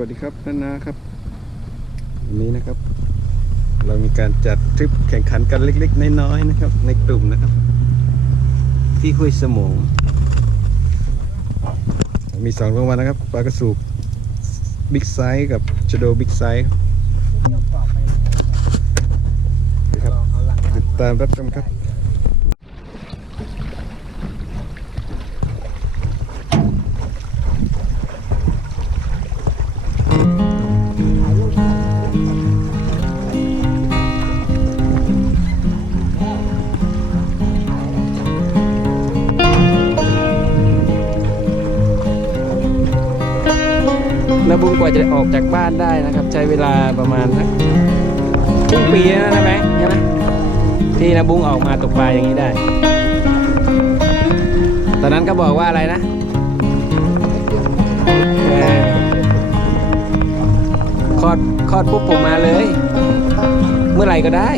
วัสดีครับนานาครับวันนี้นะครับ เรามีการจัดทริปแข่งขันกันเล็กๆ น้อยๆนะครับ ในกลุ่มนะครับ ที่ห้วยสมงมีสองรางวัลนะครับปลากระสูบบิ๊กไซส์กับชโดบิ๊กไซส์ครับติดตามรับชมครับ จะออกจากบ้านได้นะครับ ใช้เวลาประมาณสักครึ่งปีนะนะแบงค์ใช่ไหมที่นะบุ้งออกมาตกปลาอย่างนี้ได้ ตอนนั้นก็บอกว่าอะไรนะคลอดคลอดปุ๊บผมมาเลย เมื่อไหร่ก็ได้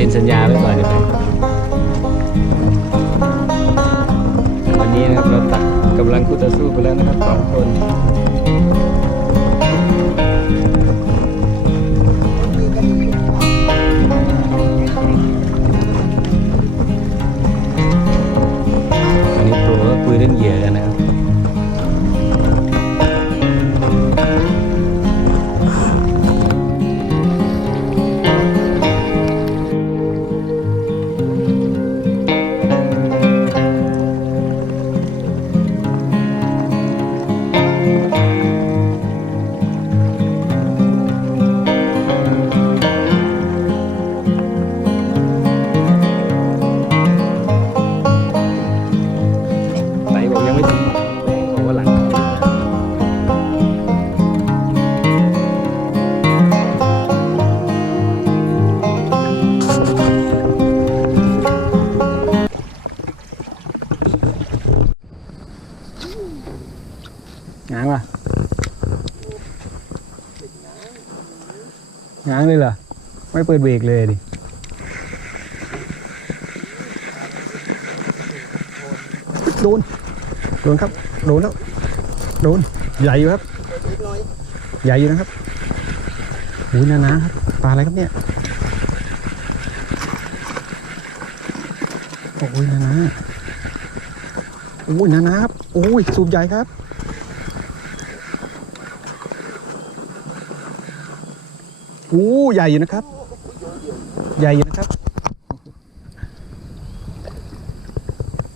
ซ็นสัญญาไว้ก่อนดีไหมวันนี้นะครับเราตัดกำลังคู่ต่อสู้ไปแล้วนะครับสองคนอันนี้โปรก็คุยเรื่องเหยื่อกันนะครับ ไม่เปิดเบรกเลยดิโดน โดนครับ โดนแล้ว โดน ใหญ่อยู่ครับ ใหญ่อยู่นะครับโอ้ยนานาครับปลาอะไรครับเนี่ย โอ้ยนานาโอ้ยนานาครับ โอ้ย สูบใหญ่ครับ โอ้ใหญ่อยู่นะครับ ใหญ่อยู่นะครับ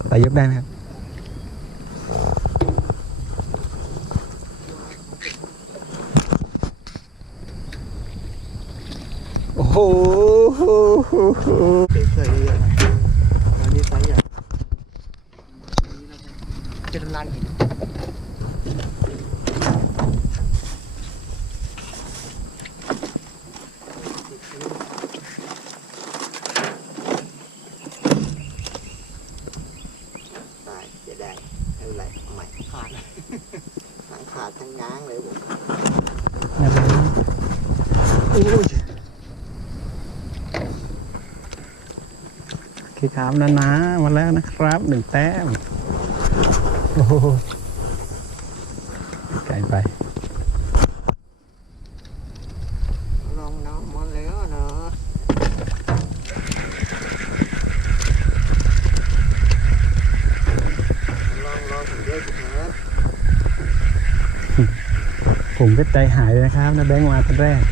ไต่ยกได้ไหมครับ โอ้โห เฉยๆเลยอันนี้ไซส์ใหญ่เป็นลานหินตายจะได้ไม่เป็นไรเอาใหม่ขาดทั้งขาดทั้ ง้างเลยผมคือขามนานามาแล้วนะครับหนึ่งแต้มโอ้โหไกลไป ลองน้ำมาแล้วเนาะลองลองถึงด้วยครับ ผมก็ใจหายเลยนะครับนะแบงค์มาตอนแรก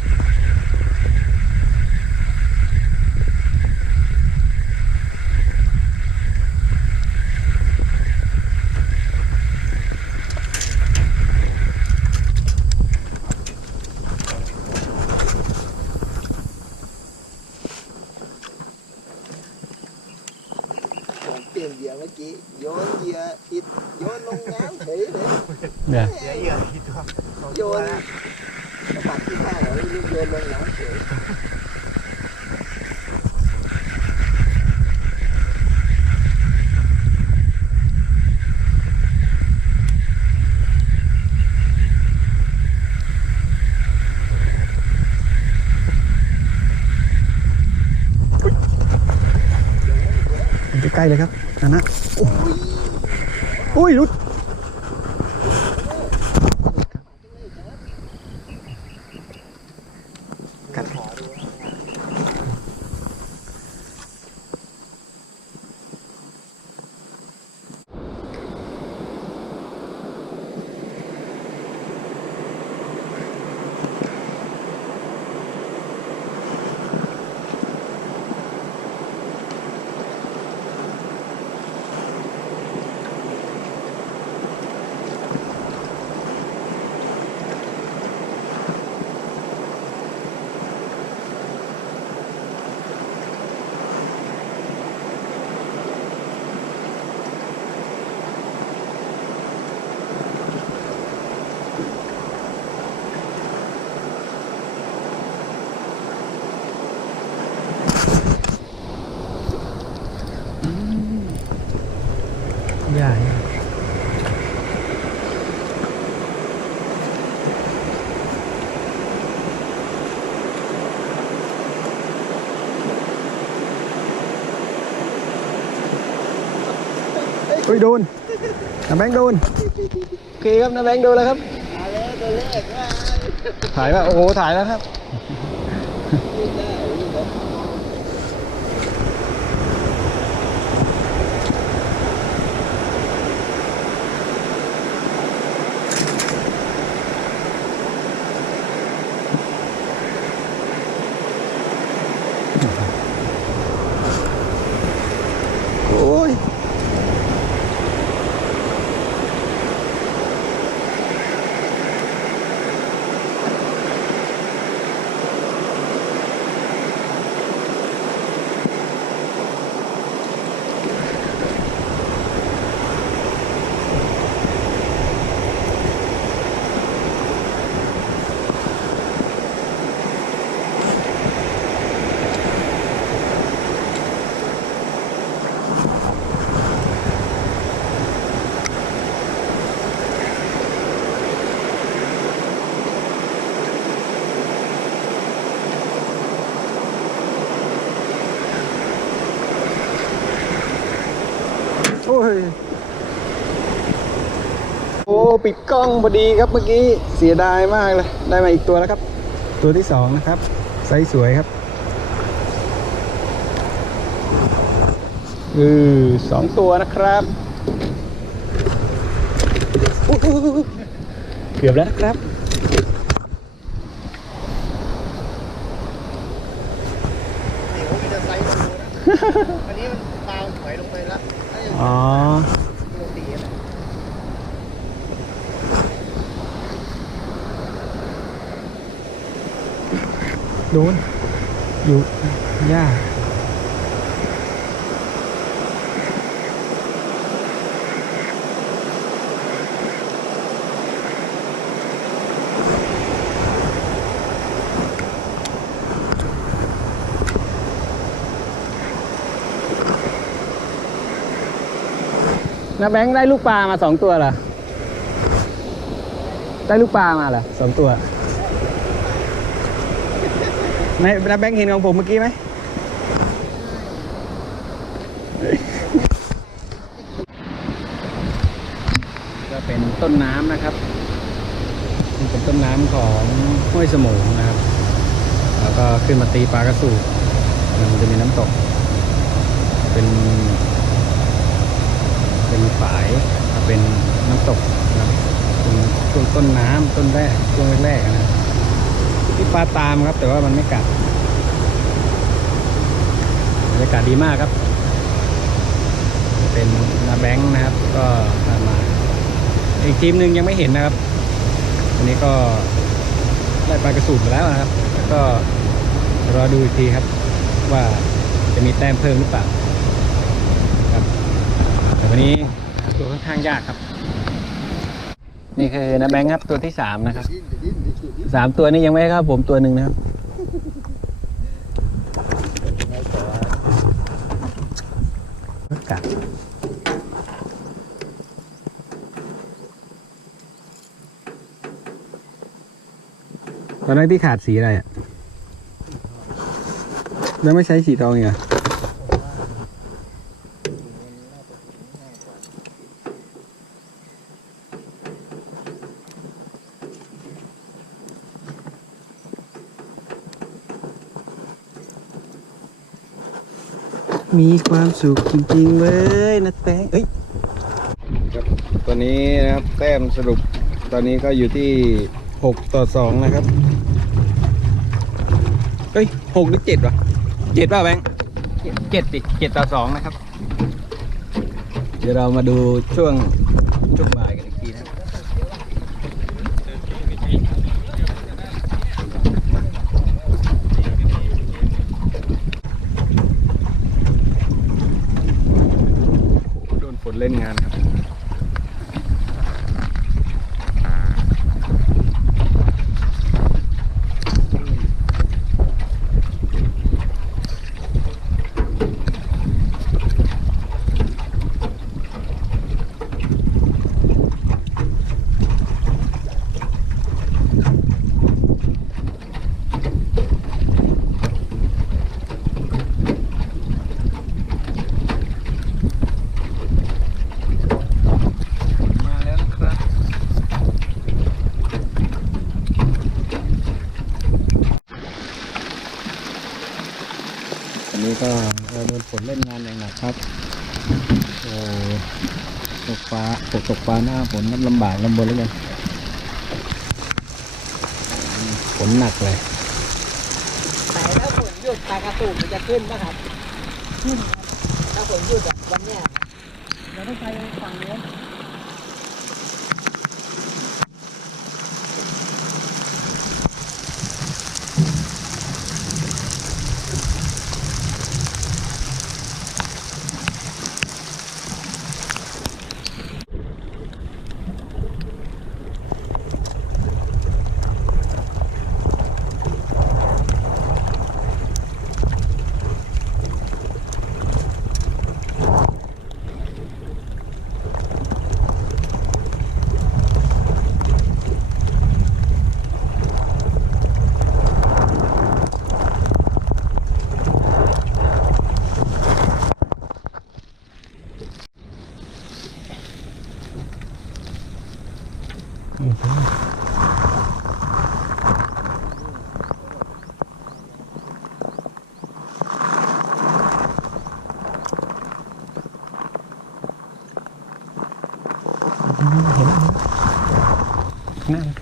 เนี่ยเหยื่อที่ตัวโยนปัดที่ข้าเแล้รีโยนลงน้ำเฉยใกล้เลยครับนะนะโอ้ยโอ้ยรุด ใหญ่เฮ้ยโดนน้าแบงค์โดน โอเคครับน้าแบงค์โดนแล้วครับมาแล้วตัวเลขว่าถ่ายว่าโอ้โหถ่ายแล้วครับ โอ้ย โอ้ปิดกล้องพอดีครับเมื่อกี้เสียดายมากเลย ได้มาอีกตัวแล้วครับ ตัวที่สองนะครับไซส์สวยครับอือสองตัวนะครับอุ๊ยอุ๊ยอุ๊ยอุ๊ยเกือบแล้วนะครับเดี๋ยวมีแต่ไซส์มาดูนะอันนี้มันปลาถอยลงไปแล้ว น่าจะ น้าแบงค์ได้ลูกปลามาสองตัวเหรอ ได้ลูกปลามาเหรอสองตัวในน้าแบงค์เห็นของผมเมื่อกี้ไหม ก็เป็นต้นน้ำนะครับเป็นต้นน้ำของห้วยสมงนะครับ แล้วก็ขึ้นมาตีปลากระสูบมันจะมีน้ำตก เป็น ฝายเป็นน้ำตกนะครับเป็นช่วงต้นน้ำต้นแรกช่วงแรกๆนะที่ปลาตามครับ แต่ว่ามันไม่กัดบรรยากาศดีมากครับ เป็นนาแบงค์นะครับ ก็พามมาอีกทีมหนึ่งยังไม่เห็นนะครับอันนี้ก็ได้ปลากระสูบมาแล้วนะครับ ก็รอดูอีกทีครับ ว่าจะมีแต้มเพิ่มหรือเปล่า วันนี้หาตัวค่อนข้างยากครับ นี่คือนาแบงค์ครับตัวที่สามนะครับดิ้นดิ้นดิ้นดิ้นสามตัวนี้ยังไม่เข้าผมตัวหนึ่งนะครับไม่ต่อกัดตอนแรกที่ขาดสีอะไรอะ แล้วไม่ใช้สีทองอีกเหรอะ มีความสุขจริงๆเลยนะแตงเอ้ยครับตอนนี้นะครับแต้มสรุปตอนนี้ก็อยู่ที่ 6 ต่อ 2 นะครับเฮ้ยหกหรือเจ็ดวะเจ็ดป่ะแบงค์เจ็ดดิเจ็ดต่อสองนะครับ เดี๋ยวเรามาดูช่วงช่วงบ่ายกันอีกทีนะครับโอ้โหโดนฝน เล่นงานครับ มาแล้วนะครับ อั นี้ก็โดนฝนเล่นงานอย่างหนักครับโอ้ตกฟ้าตกตกฟ้าหน้าฝนลำบากลำบนแล้วกันฝนหนักเลยแต่ถ้าฝนหยุดปลากระตูกมันจะขึ้นป่ะครับขึ้นถ้าฝนหยุดอะวันเนี้ยเราต้องไปฝั่งนู้น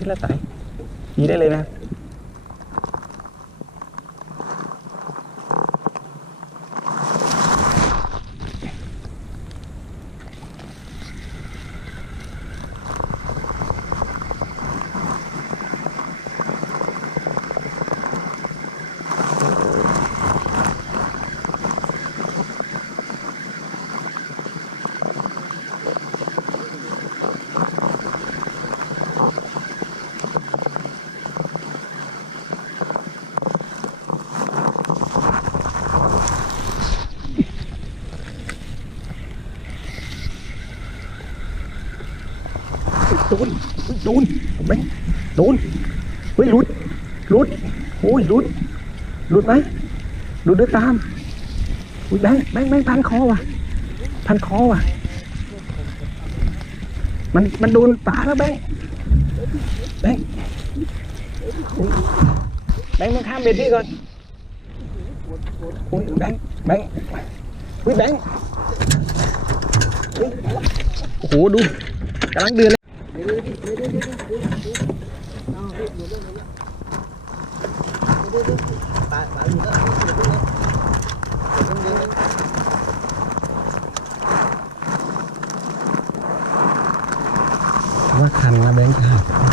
เห็นแล้วหน้ามันขึ้นแล้วไต่ยีได้เลยนะ โดนโดนผมไหมโดนเฮ้ยหลุดหลุดโอ้ยหลุดหลุดไหมหลุดด้วยตามอุ้ยแบงค์แบงค์แบงค์พันคอว่ะพันคอว่ะ มันมันโดนปลาแล้วแบงค์แบงค์อุ๊ยแบงค์มันข้ามเบ็ดพี่ก่อนอุ้ยแบงค์แบงค์อุ้ยแบงค์อุ๊ยโอ้โหดูกำลังเดือดเลย ปลาปลาหลุดแล้วหลุดแล้วเดี๋ยวต้องเดินไป ว่าคั นนะแบงค์ขาด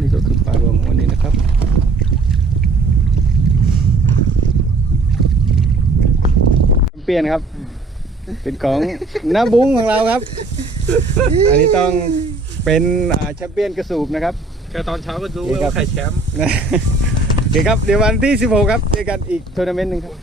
นี่ก็คือปลารวมของวันนี้นะครับเปลี่ยนครับ เป็นของน้าบุ้งของเราครับ อันนี้ต้องเป็นอ่าแชมเปี้ยนกระสูบนะครับแค่ตอนเช้าก็รู้นี่ครับว่าใครแชมป์โอเคครับ เดี๋ยววันที่ 16 ครับเจอกันอีกทัวร์นาเมนต์หนึ่งครับ